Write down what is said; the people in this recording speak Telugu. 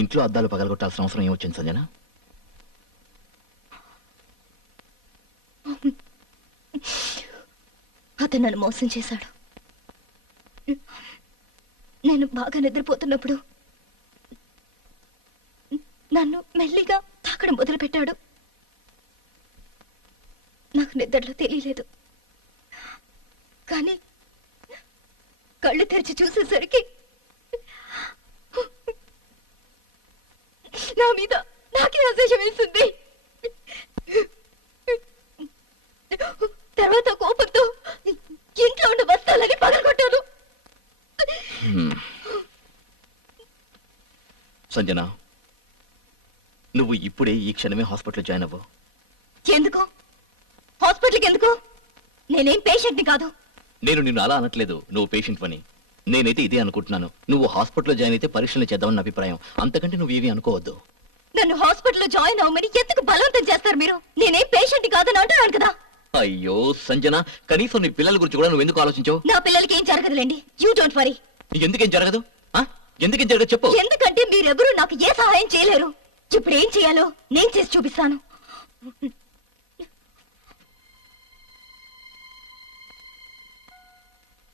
ఇంట్లో అద్దాలు పగలగొట్టాల్సిన అవసరం ఏమొచ్చింది సంజన? అతను నన్ను మోసం చేశాడు. నేను బాగా నిద్రపోతున్నప్పుడు నన్ను మెల్లిగా తాకడం మొదలుపెట్టాడు. నాకు నిద్రలో తెలియలేదు. కానీ కళ్ళు తెరిచి చూసేసరికి నా మీద నాకే అసహ్యం వేసింది. తర్వాత కోపంతో ఇంట్లో ఉన్న వస్తువులని పగలగొట్టాను. సంజన, నువ్వు ఇప్పుడే ఈ క్షణమే హాస్పిటల్ జాయిన్ అవ్వు. ఎందుకు? హాస్పిటల్కి ఎందుకు? నేనేం పేషెంట్ని కాదు. నేను నిన్ను అలా అనట్లేదు, నువ్వు పేషెంట్ అని. నేనైతే ఇదే అనుకుంటున్నాను. నువ్వు హాస్పిటల్లో జాయిన్ అయితే పరీక్షలు చేద్దామన్న అభిప్రాయం. అంతకంటే నువ్వు ఇవి అనుకోవద్దు. నన్ను హాస్పిటల్లో జాయిన్ అవ్వమని ఎందుకు బలవంతం చేస్తారు మీరు? నేనేం పేషెంట్ కాదని అంటున్నాను కదా. అయ్యో సంజన, కనీసం నీ పిల్లల గురించి కూడా నువ్వు ఎందుకు ఆలోచించావు? నా పిల్లలకి ఏం జరగదులేండి. You don't worry. ఎందుకేం జరగదు? ఎందుకేం జరగదు చెప్పు. ఎందుకంటే మీరెవరూ నాకు ఏ సహాయం చేయలేరు. ఇప్పుడు ఏం చేయాలో నేను చేసి చూపిస్తాను.